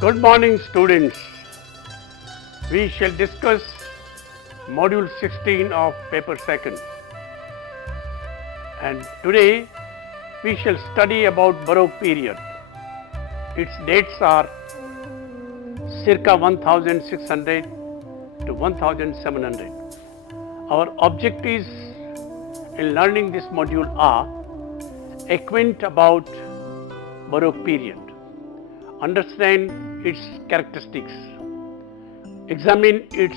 Good morning, students. We shall discuss module 16 of paper second. And today we shall study about Baroque period. Its dates are circa 1600 to 1700. Our objectives in learning this module are acquaint about Baroque period, understand its characteristics, examine its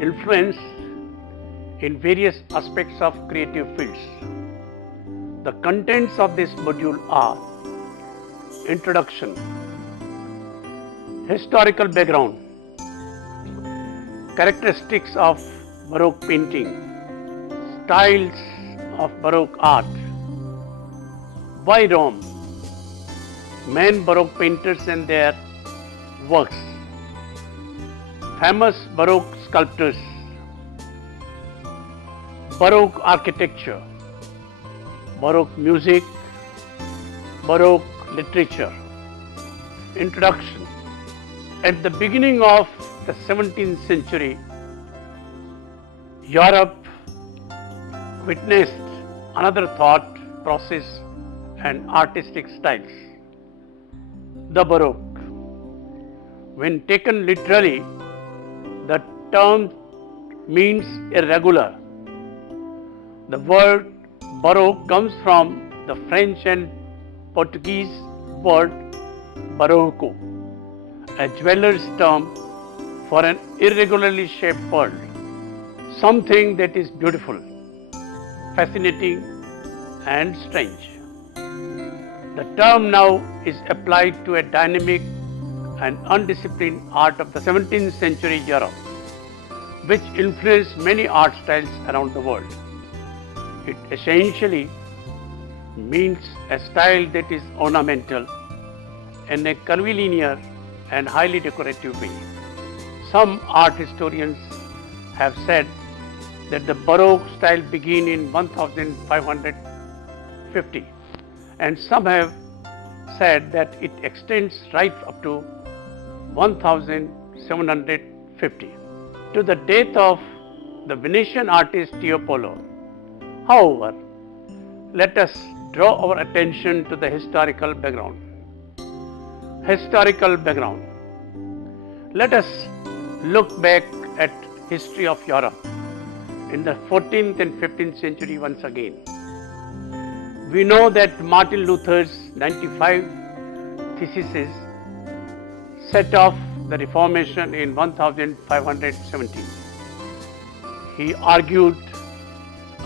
influence in various aspects of creative fields. The contents of this module are introduction, historical background, characteristics of Baroque painting, styles of Baroque art, why Rome, main Baroque painters and their works, famous Baroque sculptors, Baroque architecture, Baroque music, Baroque literature. Introduction. At the beginning of the 17th century, Europe witnessed another thought process and artistic styles, the Baroque. When taken literally, the term means irregular. The word Baroque comes from the French and Portuguese word barroco, a jeweler's term for an irregularly shaped pearl, something that is beautiful, fascinating and strange. The term now is applied to a dynamic and undisciplined art of the 17th century Europe, which influenced many art styles around the world. It essentially means a style that is ornamental in a curvilinear and highly decorative way. Some art historians have said that the Baroque style began in 1550, and some have said that it extends right up to 1750, to the death of the Venetian artist Tiepolo. However, let us draw our attention to the historical background. Historical background. Let us look back at history of Europe in the 14th and 15th century once again. We know that Martin Luther's 95 Theses set off the Reformation in 1517. He argued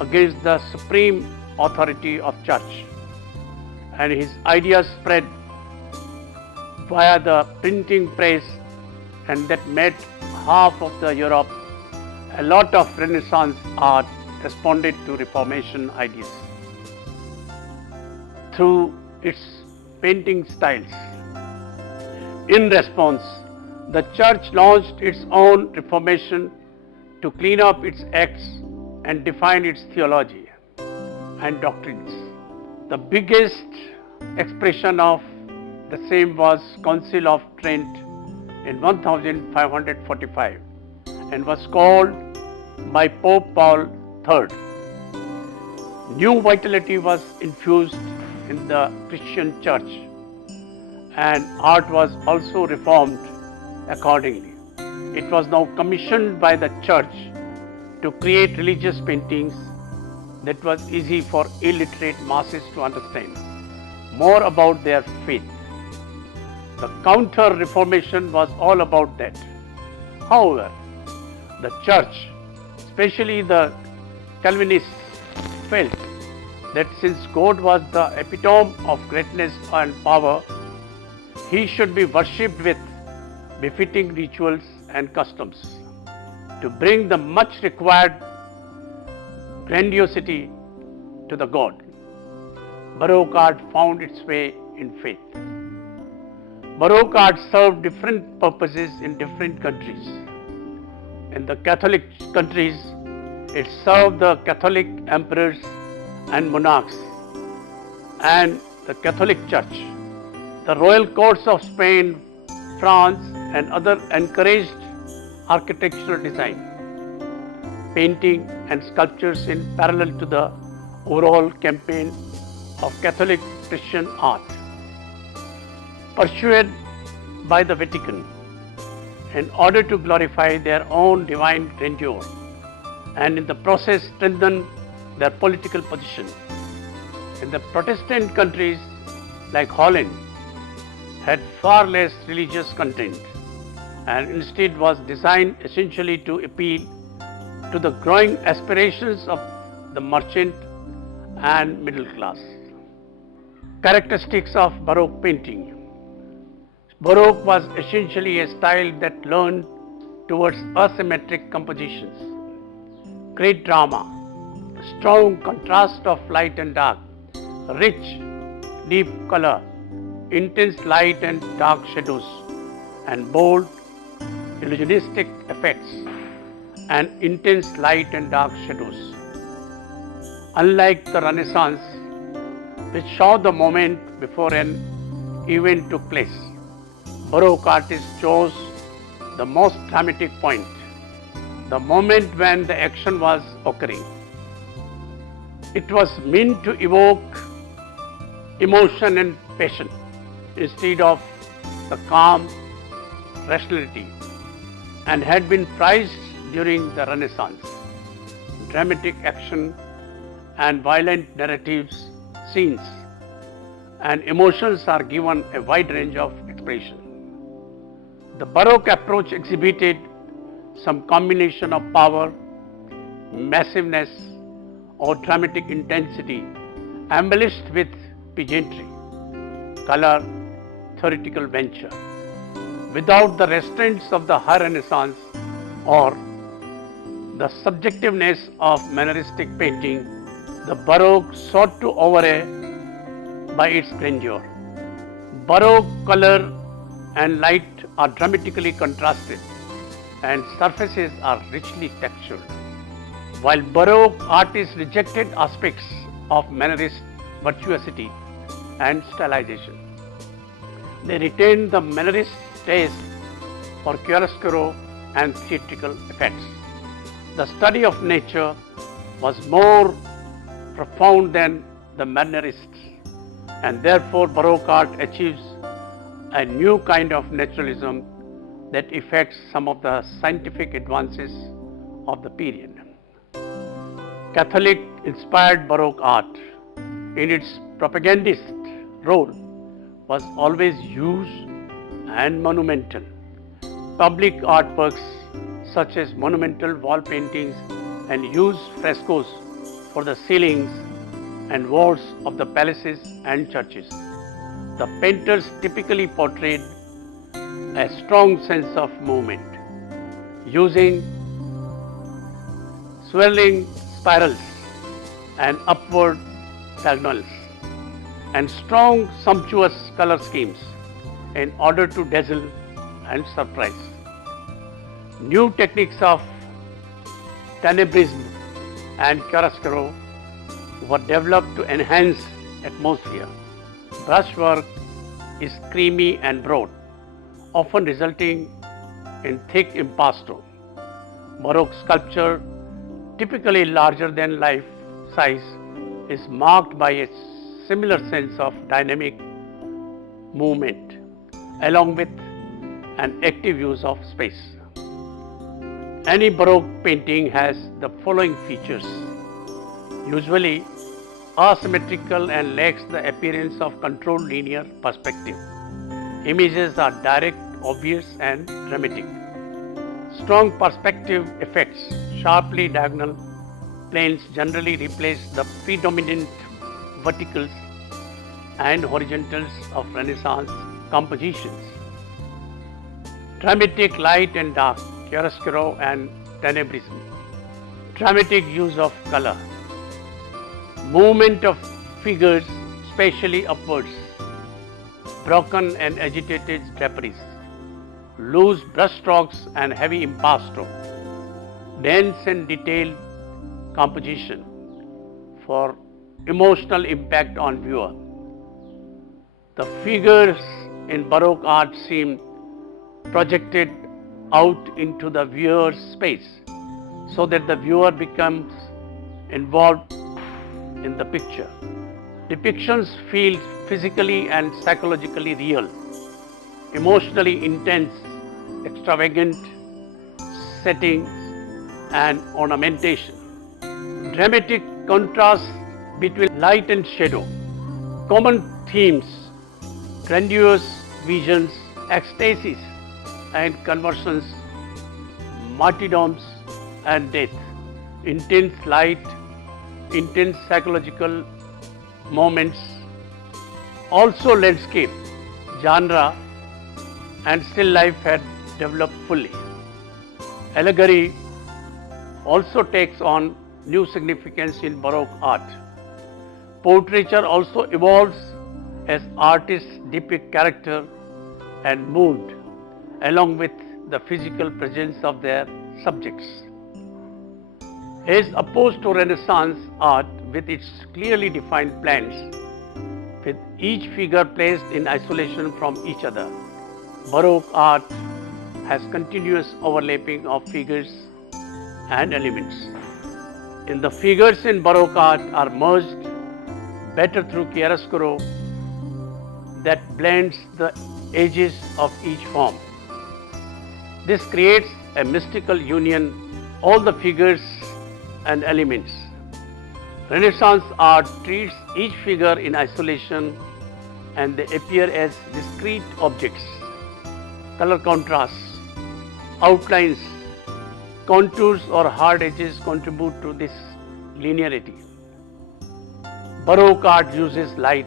against the supreme authority of church, and his ideas spread via the printing press, and that made half of the Europe. A lot of Renaissance art responded to Reformation ideas through its painting styles. In response, the church launched its own Reformation to clean up its acts and define its theology and doctrines. The biggest expression of the same was Council of Trent in 1545 and was called by Pope Paul III. New vitality was infused in the Christian church, and art was also reformed accordingly. It was now commissioned by the church to create religious paintings that was easy for illiterate masses to understand more about their faith. The Counter-Reformation was all about that. However, the church, especially the Calvinists, felt that since God was the epitome of greatness and power, he should be worshipped with befitting rituals and customs to bring the much required grandiosity to the God. Baroque art found its way in faith. Baroque art served different purposes in different countries. In the Catholic countries, it served the Catholic emperors and monarchs and the Catholic Church. The royal courts of Spain France, and others encouraged architectural design, painting, and sculptures in parallel to the overall campaign of Catholic Christian art. Pursued by the Vatican in order to glorify their own divine grandeur and in the process strengthen their political position. In the Protestant countries like Holland had far less religious content and instead was designed essentially to appeal to the growing aspirations of the merchant and middle class. Characteristics of Baroque painting. Baroque was essentially a style that leaned towards asymmetric compositions, great drama, strong contrast of light and dark, rich, deep color, intense light and dark shadows, and bold, illusionistic effects, and intense light and dark shadows. Unlike the Renaissance, which saw the moment before an event took place, Baroque artists chose the most dramatic point, the moment when the action was occurring. It was meant to evoke emotion and passion instead of the calm rationality, and had been prized during the Renaissance. Dramatic action and violent narratives, scenes, and emotions are given a wide range of expression. The Baroque approach exhibited some combination of power, massiveness, or dramatic intensity, embellished with pageantry, color, theatrical venture. Without the restraints of the High Renaissance or the subjectiveness of manneristic painting, the Baroque sought to overlay by its grandeur. Baroque color and light are dramatically contrasted and surfaces are richly textured. While Baroque artists rejected aspects of Mannerist virtuosity and stylization, they retained the Mannerist taste for chiaroscuro and theatrical effects. The study of nature was more profound than the Mannerists, and therefore Baroque art achieves a new kind of naturalism that affects some of the scientific advances of the period. Catholic inspired Baroque art, in its propagandist role, was always huge and monumental. Public artworks such as monumental wall paintings and huge frescoes for the ceilings and walls of the palaces and churches. The painters typically portrayed a strong sense of movement, using swirling spirals and upward diagonals and strong, sumptuous color schemes in order to dazzle and surprise. New techniques of tenebrism and chiaroscuro were developed to enhance atmosphere. Brushwork is creamy and broad, often resulting in thick impasto. Baroque sculpture, typically larger than life size, is marked by a similar sense of dynamic movement, along with an active use of space. Any Baroque painting has the following features: usually asymmetrical and lacks the appearance of controlled linear perspective. Images are direct, obvious, and dramatic. Strong perspective effects, sharply diagonal planes generally replace the predominant verticals and horizontals of Renaissance compositions. Dramatic light and dark, chiaroscuro and tenebrism. Dramatic use of color. Movement of figures, spatially upwards. Broken and agitated draperies. Loose brushstrokes and heavy impasto. Dense and detailed composition for emotional impact on viewer. The figures in Baroque art seem projected out into the viewer's space so that the viewer becomes involved in the picture. Depictions feel physically and psychologically real, emotionally intense, extravagant settings and ornamentation. Dramatic contrast between light and shadow, common themes, grandiose visions, ecstasies and conversions, martyrdoms and death, intense light, intense psychological moments, also landscape, genre and still life had developed fully. Allegory also takes on new significance in Baroque art. Portraiture also evolves as artists depict character and mood along with the physical presence of their subjects. As opposed to Renaissance art with its clearly defined plans, with each figure placed in isolation from each other, Baroque art has continuous overlapping of figures and elements. In the figures in Baroque art are merged better through chiaroscuro that blends the edges of each form. This creates a mystical union, all the figures and elements. Renaissance art treats each figure in isolation and they appear as discrete objects. Color contrasts, outlines, contours or hard edges contribute to this linearity. Baroque art uses light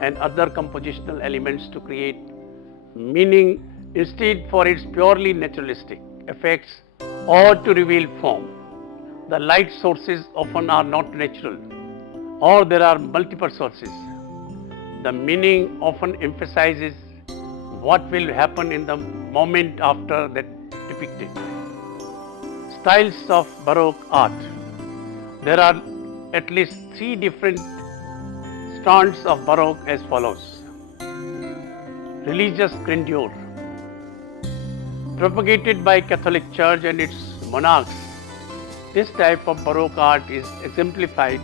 and other compositional elements to create meaning instead for its purely naturalistic effects or to reveal form. The light sources often are not natural or there are multiple sources. The meaning often emphasizes what will happen in the moment after that depicted. Styles of Baroque art. There are at least 3 different strands of Baroque as follows. Religious grandeur. Propagated by Catholic Church and its monarchs, this type of Baroque art is exemplified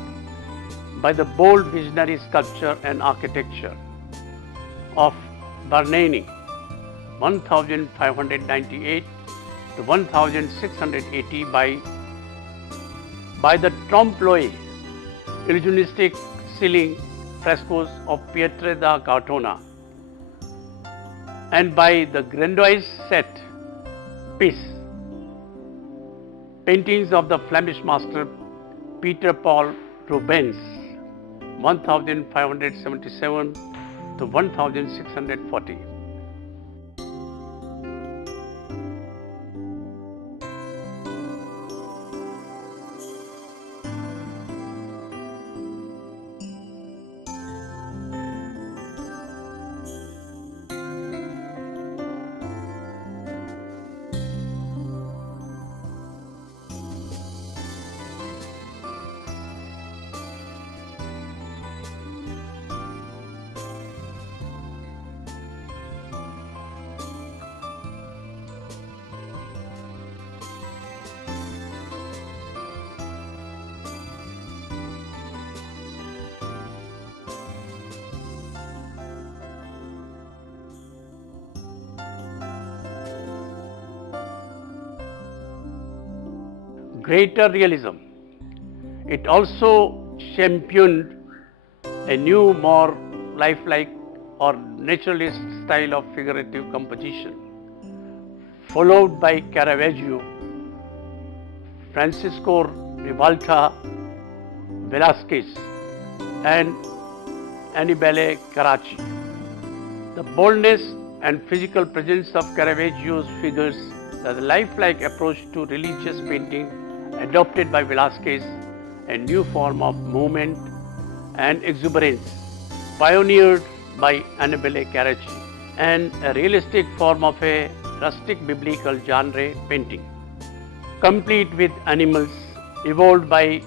by the bold visionary sculpture and architecture of Bernini, 1598 to 1680 by the trompe-l'oeil illusionistic ceiling frescoes of Pietre da Cortona and by the grandiose set piece paintings of the Flemish master Peter Paul Rubens, 1577 to 1640. Greater realism. It also championed a new, more lifelike or naturalist style of figurative composition, followed by Caravaggio, Francisco Ribalta, Velázquez, and Annibale Carracci. The boldness and physical presence of Caravaggio's figures, the lifelike approach to religious painting adopted by Velázquez, a new form of movement and exuberance pioneered by Annibale Carracci, and a realistic form of a rustic biblical genre painting, complete with animals, evolved by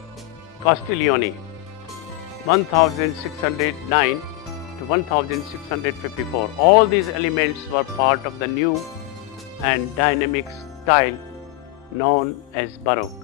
Castiglione, 1609 to 1654. All these elements were part of the new and dynamic style known as Baroque.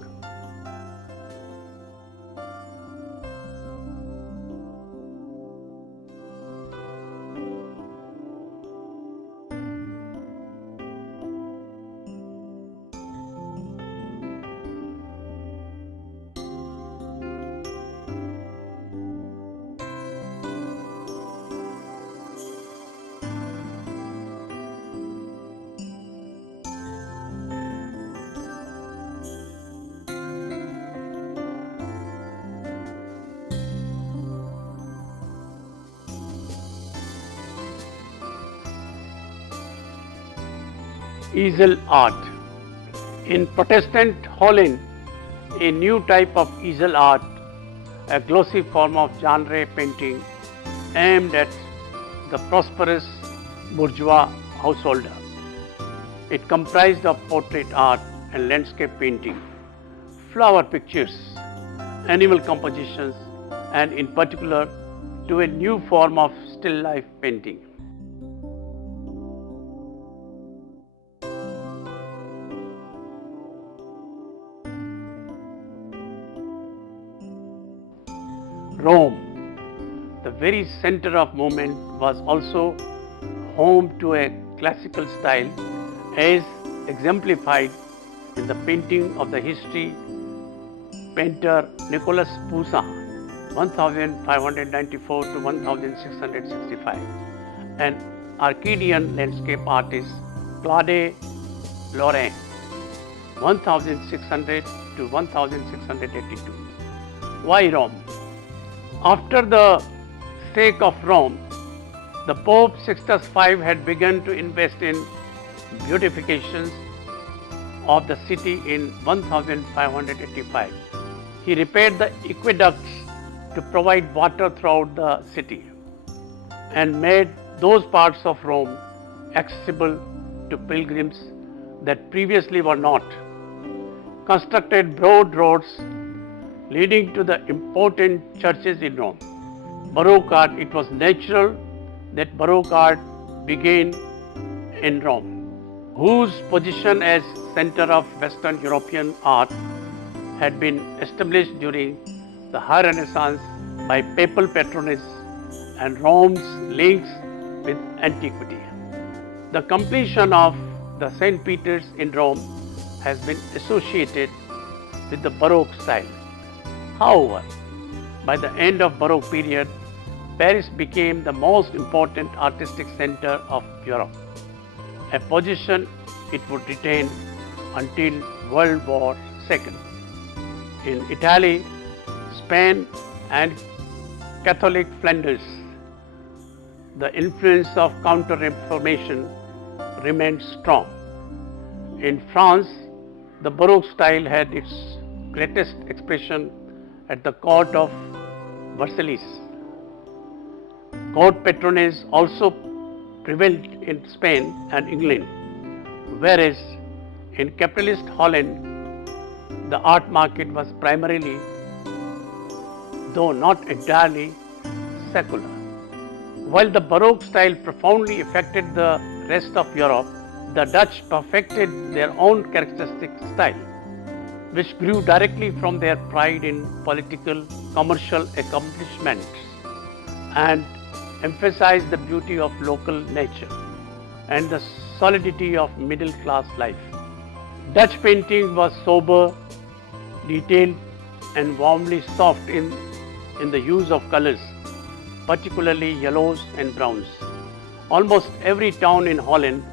Easel art. In Protestant Holland, a new type of easel art, a glossy form of genre painting aimed at the prosperous bourgeois householder. It comprised of portrait art and landscape painting, flower pictures, animal compositions, and in particular to a new form of still life painting. Rome, the very center of movement, was also home to a classical style as exemplified in the painting of the history painter Nicolas Poussin 1594 to 1665 and Arcadian landscape artist Claude Lorrain 1600 to 1682. Why Rome? After the sake of Rome, the Pope Sixtus V had begun to invest in beautifications of the city in 1585. He repaired the aqueducts to provide water throughout the city and made those parts of Rome accessible to pilgrims that previously were not. Constructed broad roads leading to the important churches in Rome. Baroque art, it was natural that Baroque art began in Rome, whose position as center of Western European art had been established during the High Renaissance by papal patronage and Rome's links with antiquity. The completion of the St. Peter's in Rome has been associated with the Baroque style. However, by the end of Baroque period, Paris became the most important artistic center of Europe, a position it would retain until World War II. In Italy, Spain and Catholic Flanders, the influence of Counter-Reformation remained strong. In France, the Baroque style had its greatest expression at the court of Versailles. Court patronage also prevailed in Spain and England, whereas in capitalist Holland, the art market was primarily, though not entirely, secular. While the Baroque style profoundly affected the rest of Europe, the Dutch perfected their own characteristic style, which grew directly from their pride in political, commercial accomplishments and emphasized the beauty of local nature and the solidity of middle class life. Dutch painting was sober, detailed and warmly soft in the use of colors, particularly yellows and browns. Almost every town in Holland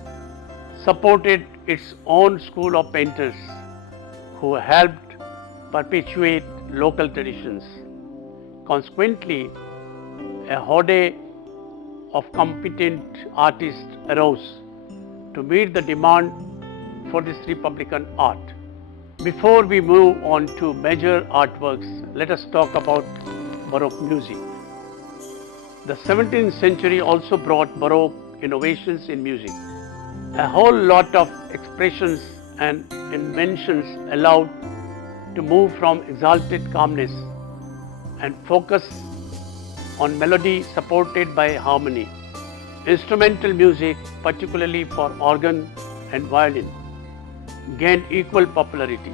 supported its own school of painters who helped perpetuate local traditions. Consequently, a horde of competent artists arose to meet the demand for this Republican art. Before we move on to major artworks, let us talk about Baroque music. The 17th century also brought Baroque innovations in music. A whole lot of expressions and inventions allowed to move from exalted calmness and focus on melody supported by harmony. Instrumental music, particularly for organ and violin, gained equal popularity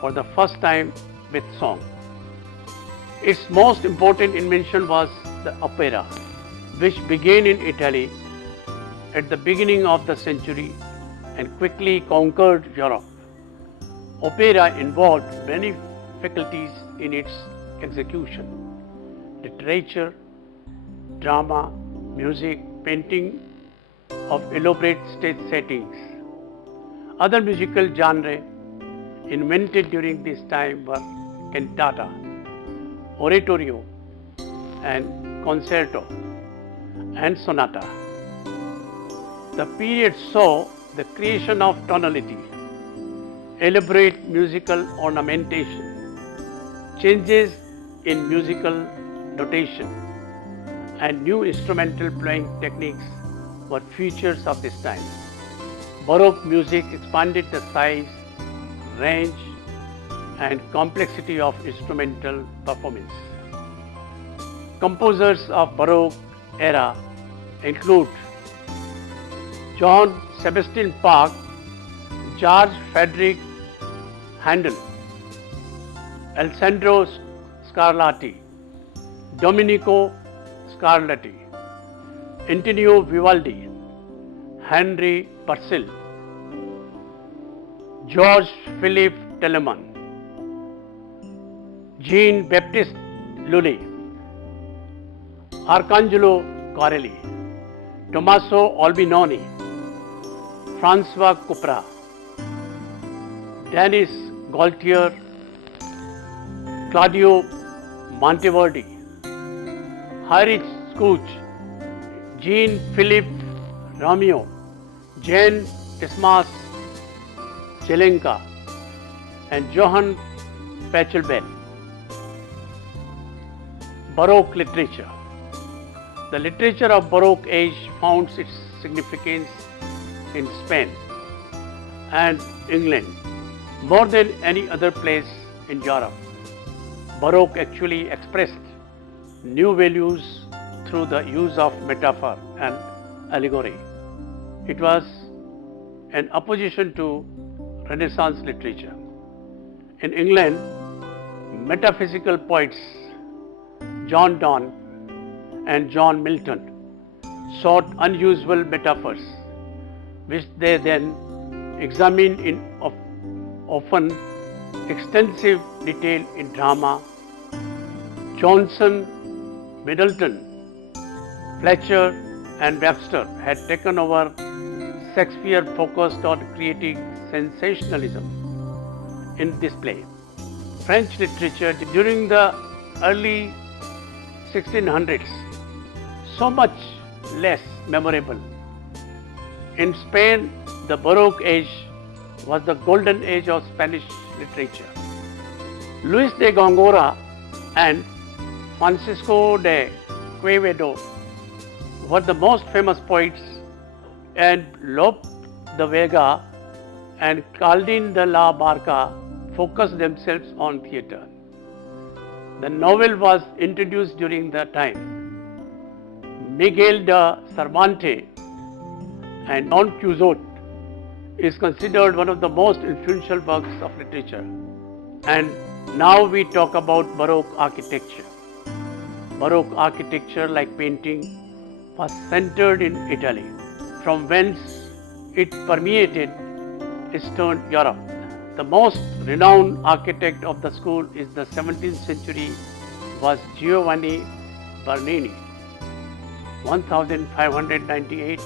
for the first time with song. Its most important invention was the opera, which began in Italy at the beginning of the century and quickly conquered Europe. Opera involved many faculties in its execution: literature, drama, music, painting of elaborate stage settings. Other musical genres invented during this time were cantata, oratorio, and concerto, and sonata. The period saw the creation of tonality, elaborate musical ornamentation, changes in musical notation, and new instrumental playing techniques were features of this time. Baroque music expanded the size, range, and complexity of instrumental performance. Composers of Baroque era include Johann Sebastian Bach, George Frederick Handel, Alessandro Scarlatti, Domenico Scarlatti, Antonio Vivaldi, Henry Purcell, George Philippe Telemann, Jean-Baptiste Lully, Arcangelo Corelli, Tommaso Albinoni, Francois Couperin, Denis Gaultier, Claudio Monteverdi, Heinrich Schütz, Jean-Philippe Rameau, Jean Dismas Jelenka, and Johann Pachelbel. Baroque literature. The literature of Baroque age found its significance in Spain and England more than any other place in Europe. Baroque actually expressed new values through the use of metaphor and allegory. It was an opposition to Renaissance literature. In England, metaphysical poets John Donne and John Milton sought unusual metaphors, which they then examined in often extensive detail in drama. Johnson, Middleton, Fletcher, and Webster had taken over. Shakespeare focused on creating sensationalism in this play. French literature during the early 1600s, so much less memorable. In Spain, the Baroque age was the golden age of Spanish literature. Luis de Góngora and Francisco de Quevedo were the most famous poets, and Lope de Vega and Caldín de la Barca focused themselves on theatre. The novel was introduced during that time. Miguel de Cervantes and Don Quixote is considered one of the most influential works of literature. And now we talk about Baroque architecture. Baroque architecture, like painting, was centered in Italy, from whence it permeated Eastern Europe. The most renowned architect of the school is the 17th century was Giovanni Bernini, 1598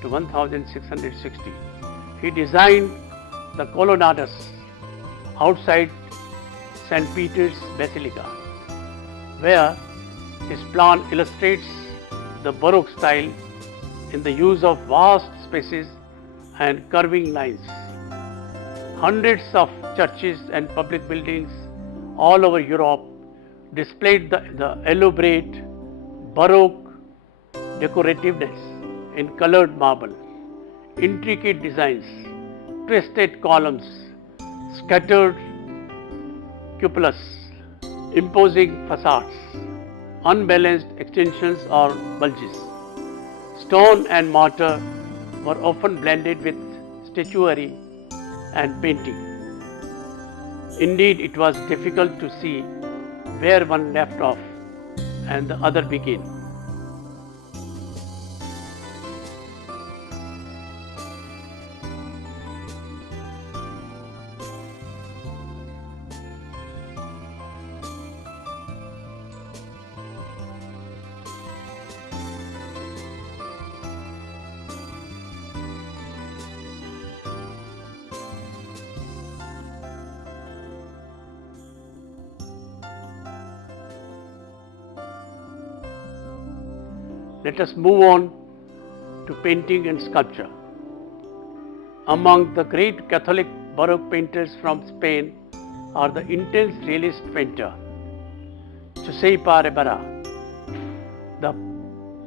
to 1660. He designed the colonnades outside St. Peter's Basilica, where his plan illustrates the Baroque style in the use of vast spaces and curving lines. Hundreds of churches and public buildings all over Europe displayed the elaborate Baroque decorativeness in colored marble, intricate designs, twisted columns, scattered cupolas, imposing facades. unbalanced extensions or bulges. Stone and mortar were often blended with statuary and painting. Indeed, it was difficult to see where one left off and the other began. Let us move on to painting and sculpture. Among the great Catholic Baroque painters from Spain are the intense realist painter Josep Ribera, the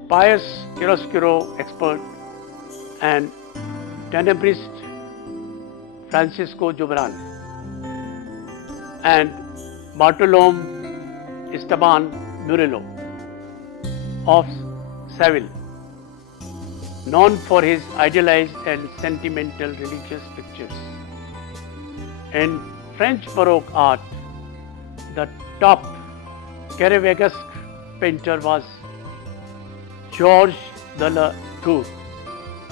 pious chiaroscuro expert and tenebrist Francisco Zurbarán, and Bartolome Esteban Murillo of Seville, known for his idealized and sentimental religious pictures. In French Baroque art, the top Caravagesque painter was Georges de la Tour.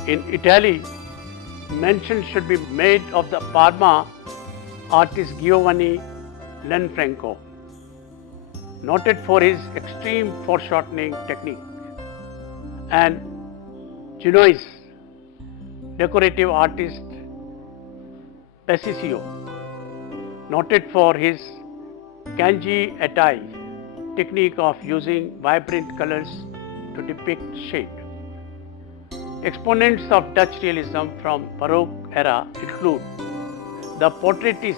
In Italy, mention should be made of the Parma artist Giovanni Lanfranco, noted for his extreme foreshortening technique, and Genoese decorative artist Pasiccio, noted for his kanji-atai technique of using vibrant colors to depict shade. Exponents of Dutch realism from Baroque era include the portraitists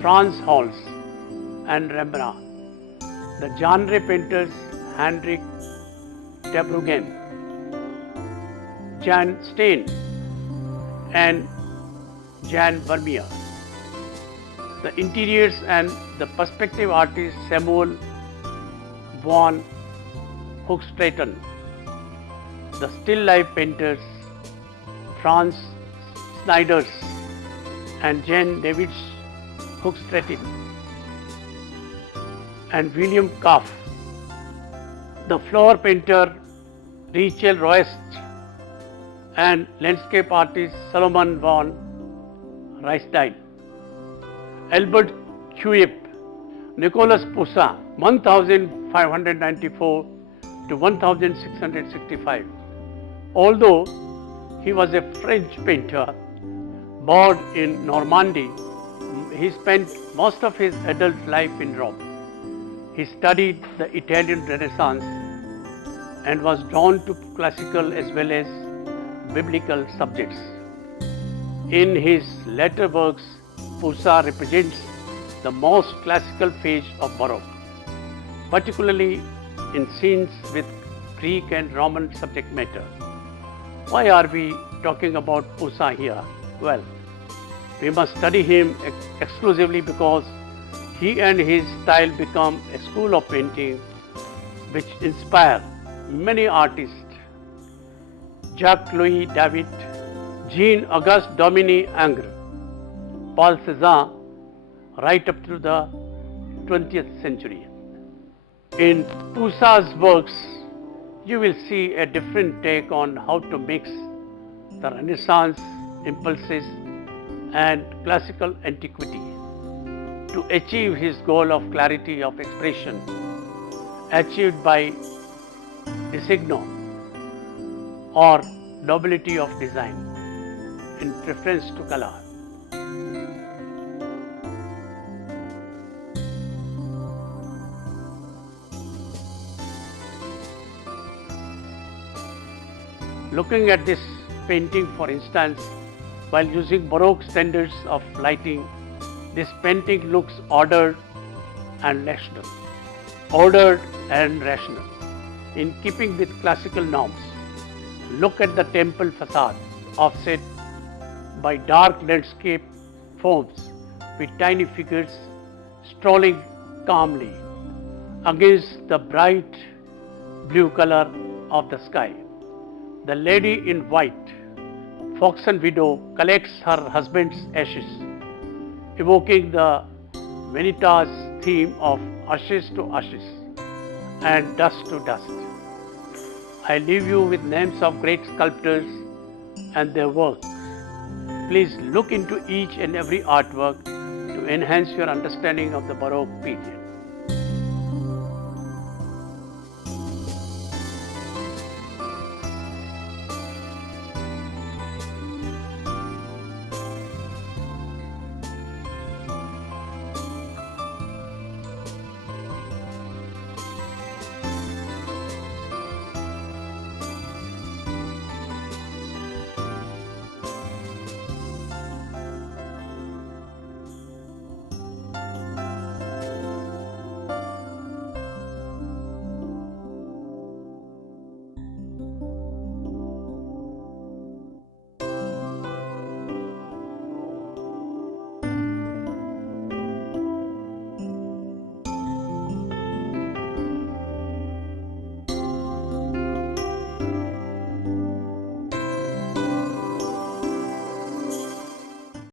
Frans Hals and Rembrandt, the genre painters Hendrik de Bruggen, Jan Steen and Jan Vermeer, the interiors and the perspective artist Samuel van Hoogstraten, the still life painters Frans Snyders and Jan Davids Hoogstraten, and William Kaff, the flower painter Rachel Roest and landscape artist Solomon van Rijsdijk, Albert Kuip, Nicolas Poussin, 1594 to 1665. Although he was a French painter born in Normandy, he spent most of his adult life in Rome. He studied the Italian Renaissance and was drawn to classical as well as biblical subjects. In his later works, Poussin represents the most classical phase of Baroque, particularly in scenes with Greek and Roman subject matter. Why are we talking about Poussin here? Well, we must study him exclusively because he and his style become a school of painting which inspire many artists. Jacques-Louis David, Jean-Auguste Dominique Ingres, Paul Cézanne, right up to the 20th century. In Poussin's works, you will see a different take on how to mix the Renaissance impulses and classical antiquity to achieve his goal of clarity of expression, achieved by designo or nobility of design in preference to color. Looking at this painting, for instance, while using Baroque standards of lighting, this painting looks ordered and rational. Ordered and rational, in keeping with classical norms. Look at the temple facade, offset by dark landscape forms with tiny figures strolling calmly, against the bright blue color of the sky. The lady in white, Foxen widow, collects her husband's ashes, evoking the Vanitas theme of ashes to ashes and dust to dust. I leave you with names of great sculptors and their work. Please look into each and every artwork to enhance your understanding of the Baroque period.